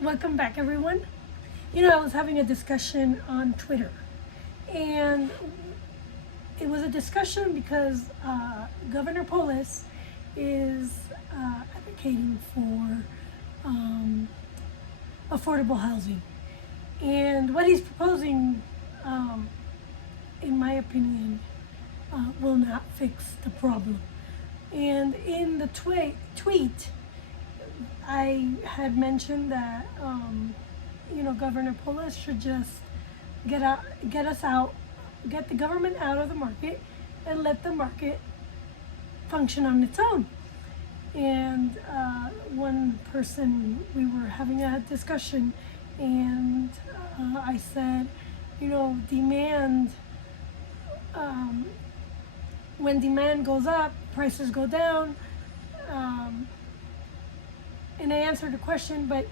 Welcome back, everyone. I was having a discussion on Twitter, and it was a discussion because Governor Polis is advocating for affordable housing. And what he's proposing, in my opinion, will not fix the problem. And in the tweet, I had mentioned that Governor Polis should just get the government out of the market, and let the market function on its own. And one person, we were having a discussion, and I said, demand. When demand goes up, prices go down. And I answered the question, but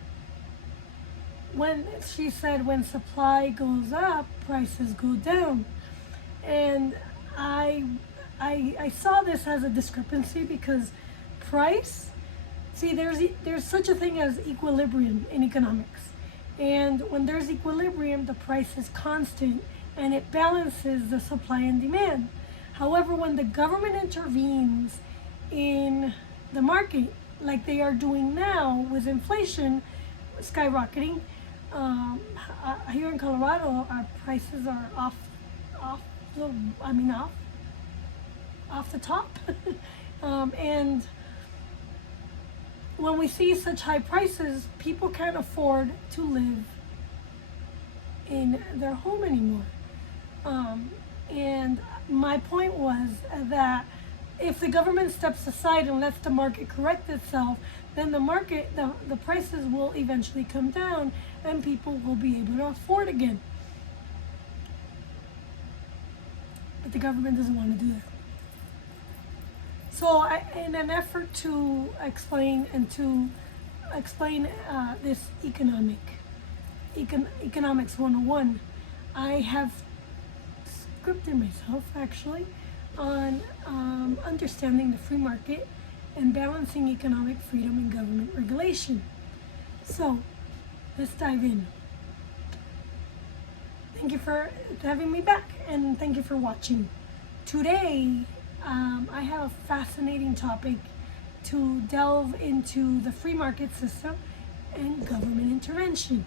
she said when supply goes up, prices go down. And I saw this as a discrepancy because there's such a thing as equilibrium in economics. And when there's equilibrium, the price is constant and it balances the supply and demand. However, when the government intervenes in the market, like they are doing now with inflation skyrocketing, here in Colorado, our prices are off the top. And when we see such high prices, people can't afford to live in their home anymore. And my point was that if the government steps aside and lets the market correct itself, then the prices will eventually come down and people will be able to afford again. But the government doesn't want to do that. So in an effort to explain this economics 101, I have scripted myself actually on understanding the free market and balancing economic freedom and government regulation. So let's dive in. Thank you for having me back, and thank you for watching. Today, I have a fascinating topic to delve into the free market system and government intervention,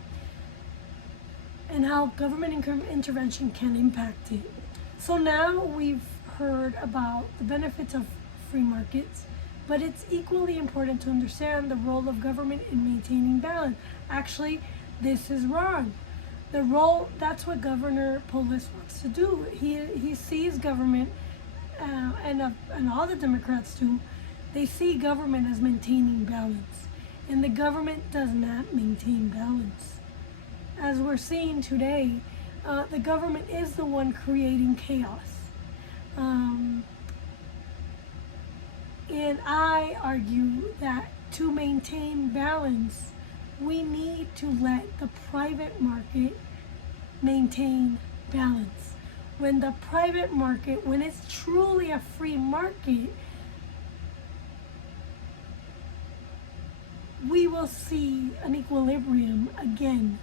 and how government intervention can impact it. So now we've heard about the benefits of free markets, but it's equally important to understand the role of government in maintaining balance. Actually, this is wrong. That's what Governor Polis wants to do. He sees government, and all the Democrats do, they see government as maintaining balance. And the government does not maintain balance. As we're seeing today, the government is the one creating chaos. And I argue that to maintain balance, we need to let the private market maintain balance. When the private market, when it's truly a free market, we will see an equilibrium again.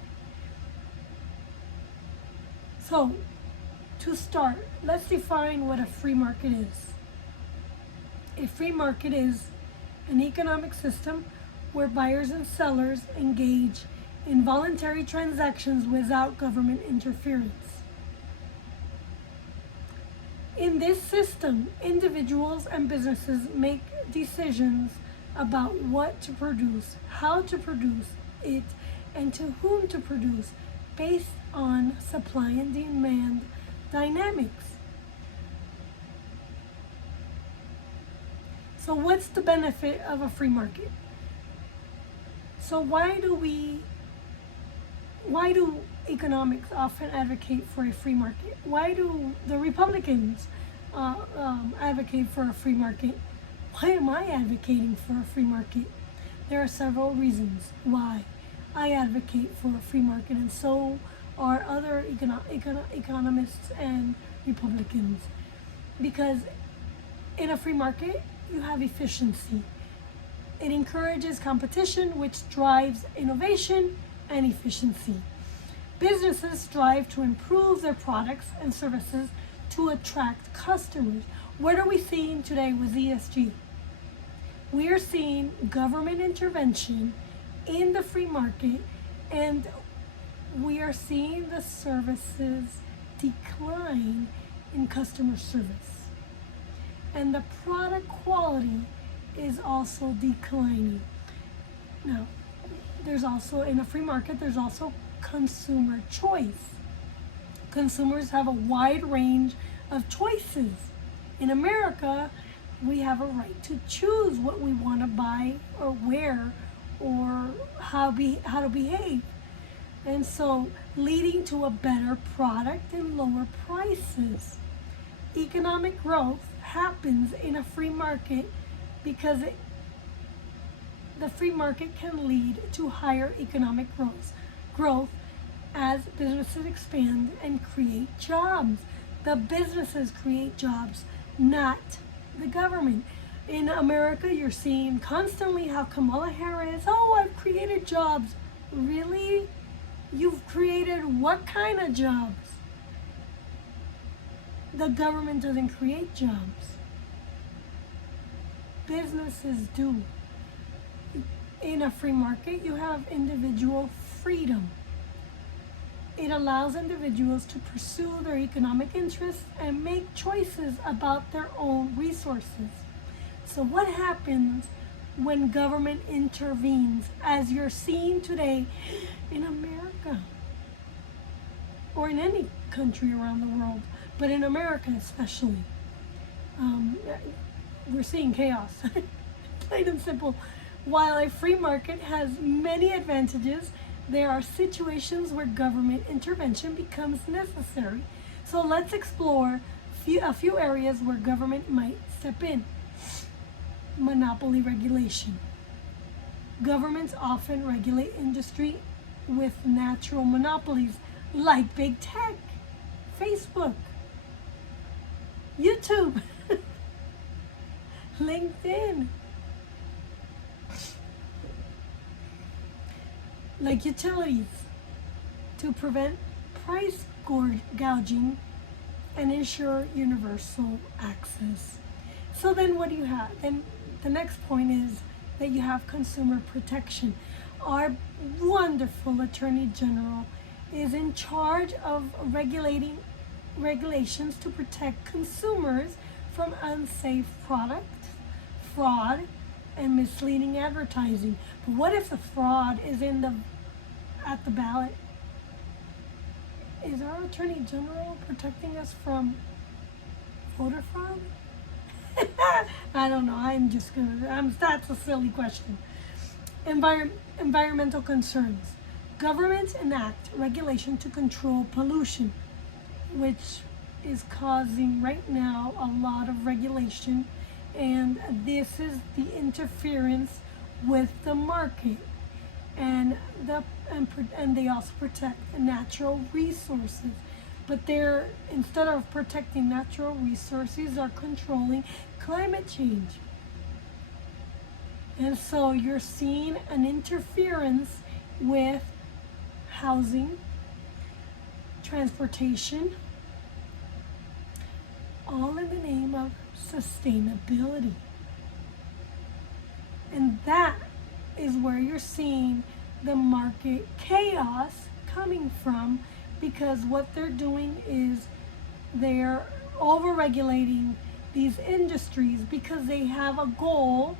So, to start, let's define what a free market is. A free market is an economic system where buyers and sellers engage in voluntary transactions without government interference. In this system, individuals and businesses make decisions about what to produce, how to produce it, and to whom to produce, based on supply and demand dynamics. So what's the benefit of a free market? So why do economics often advocate for a free market? Why do the Republicans advocate for a free market? Why am I advocating for a free market? There are several reasons why I advocate for a free market, and so are other economists and Republicans. Because in a free market, you have efficiency. It encourages competition, which drives innovation and efficiency. Businesses strive to improve their products and services to attract customers. What are we seeing today with ESG? We are seeing government intervention in the free market, and we are seeing the services decline in customer service. And the product quality is also declining. Now, there's also, in a free market, there's also consumer choice. Consumers have a wide range of choices. In America, we have a right to choose what we want to buy or wear or how to behave. And so, leading to a better product and lower prices. Economic growth happens in a free market because the free market can lead to higher economic growth as businesses expand and create jobs. The businesses create jobs, not the government. In America, you're seeing constantly how Kamala Harris, oh, I've created jobs. Really? You've created what kind of jobs? The government doesn't create jobs. Businesses do. In a free market, you have individual freedom. It allows individuals to pursue their economic interests and make choices about their own resources. So what happens when government intervenes, as you're seeing today in America or in any country around the world, but in America especially? We're seeing chaos, plain and simple. While a free market has many advantages, there are situations where government intervention becomes necessary. So let's explore a few areas where government might step in. Monopoly regulation. Governments often regulate industry with natural monopolies like big tech, Facebook, YouTube, LinkedIn, like utilities, to prevent price gouging and ensure universal access. So then what do you have? Then the next point is that you have consumer protection. Our wonderful Attorney General is in charge of regulations to protect consumers from unsafe products, fraud, and misleading advertising. But what if the fraud is at the ballot? Is our Attorney General protecting us from voter fraud? I don't know. That's a silly question. Environmental concerns. Governments enact regulation to control pollution, which is causing right now a lot of regulation, and this is the interference with the market, and they also protect natural resources. But instead of protecting natural resources, are controlling climate change. And so you're seeing an interference with housing, transportation, all in the name of sustainability. And that is where you're seeing the market chaos coming from, because what they're doing is they're over-regulating these industries because they have a goal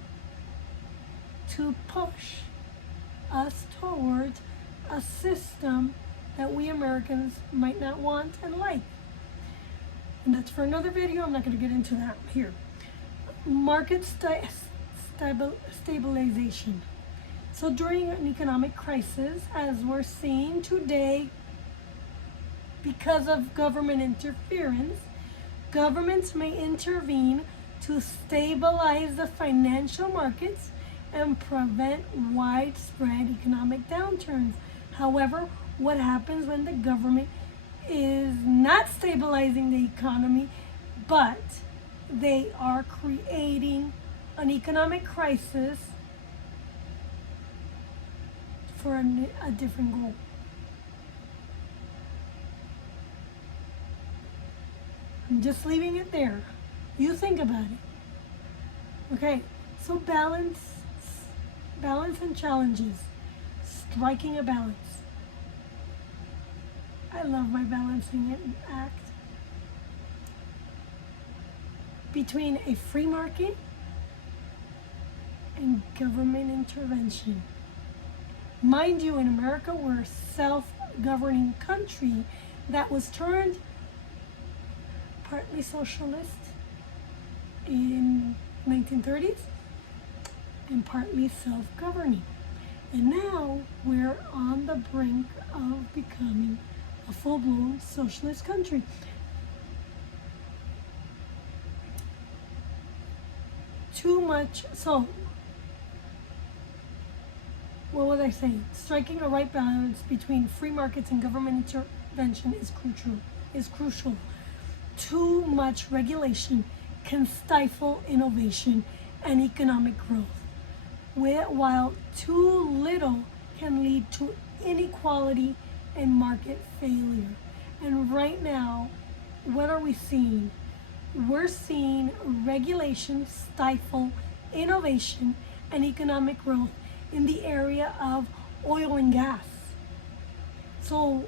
to push us towards a system that we Americans might not want and like. And that's for another video. I'm not going to get into that here. Market stabilization. So during an economic crisis, as we're seeing today, because of government interference, governments may intervene to stabilize the financial markets and prevent widespread economic downturns. However, what happens when the government is not stabilizing the economy, but they are creating an economic crisis for a different goal. I'm just leaving it there. You think about it. Okay, so balance and challenges. Striking a balance. I love my balancing act between a free market and government intervention. Mind you, in America, we're a self-governing country that was turned partly socialist in 1930s and partly self-governing. And now we're on the brink of becoming a full-blown socialist country. Too much, so what was I saying? Striking a right balance between free markets and government intervention is crucial. Too much regulation can stifle innovation and economic growth, while too little can lead to inequality and market failure. And right now, what are we seeing? We're seeing regulation stifle innovation and economic growth in the area of oil and gas. So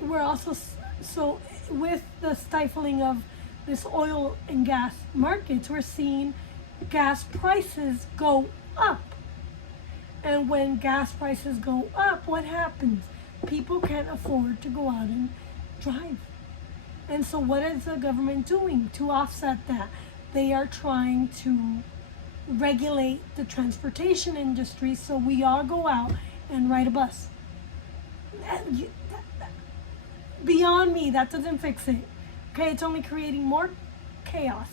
we're also, so with the stifling of this oil and gas markets, we're seeing gas prices go up. And when gas prices go up, what happens? People can't afford to go out and drive. And so what is the government doing to offset that? They are trying to regulate the transportation industry so we all go out and ride a bus. Beyond me, that doesn't fix it. Okay, it's only creating more chaos.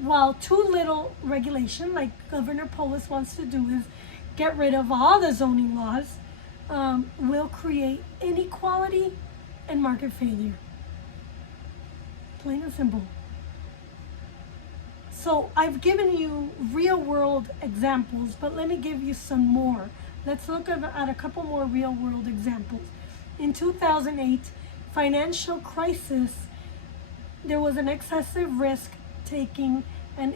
While too little regulation, like Governor Polis wants to do, is get rid of all the zoning laws, will create inequality and market failure. Plain and simple. So I've given you real world examples, but let me give you some more. Let's look at a couple more real world examples. In 2008 financial crisis, there was an excessive risk taking and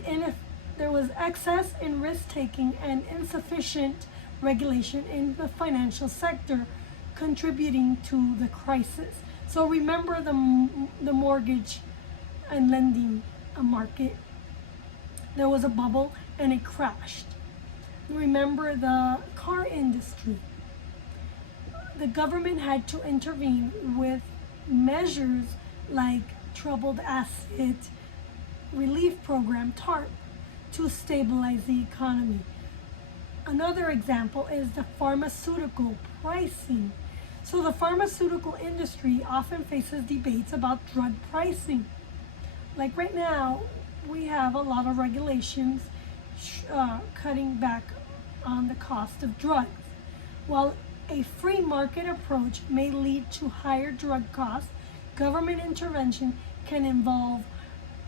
there was excess in risk taking and insufficient regulation in the financial sector, contributing to the crisis. So remember the mortgage and lending market. There was a bubble and it crashed. Remember the car industry. The government had to intervene with measures like Troubled Asset Relief Program, TARP, to stabilize the economy. Another example is the pharmaceutical pricing. So the pharmaceutical industry often faces debates about drug pricing. Like right now, we have a lot of regulations cutting back on the cost of drugs. While a free market approach may lead to higher drug costs, government intervention can involve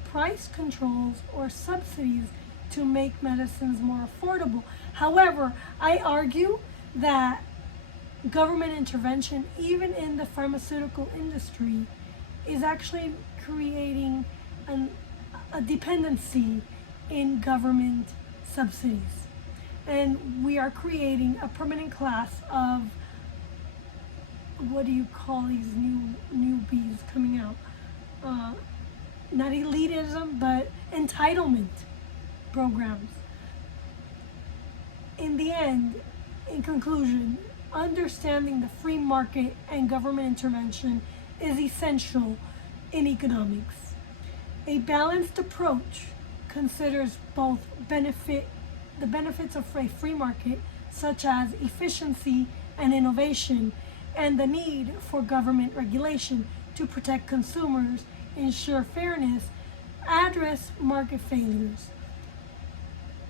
price controls or subsidies to make medicines more affordable. However, I argue that government intervention, even in the pharmaceutical industry, is actually creating a dependency in government subsidies. And we are creating a permanent class of, what do you call these newbies coming out? Not elitism, but entitlement programs. In the end, in conclusion, understanding the free market and government intervention is essential in economics. A balanced approach considers both the benefits of a free market, such as efficiency and innovation, and the need for government regulation to protect consumers, ensure fairness, address market failures.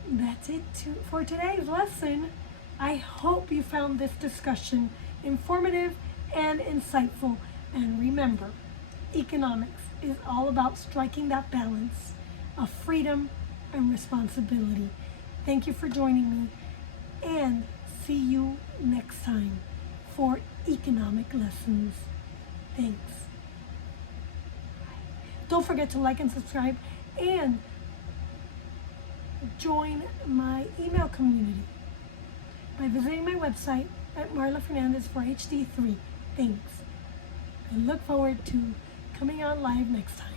That's it for today's lesson. I hope you found this discussion informative and insightful. And remember, economics is all about striking that balance of freedom and responsibility. Thank you for joining me and see you next time for economic lessons. Thanks. Don't forget to like and subscribe and join my email community by visiting my website at Marla Fernandez for HD3. Thanks. I look forward to coming on live next time.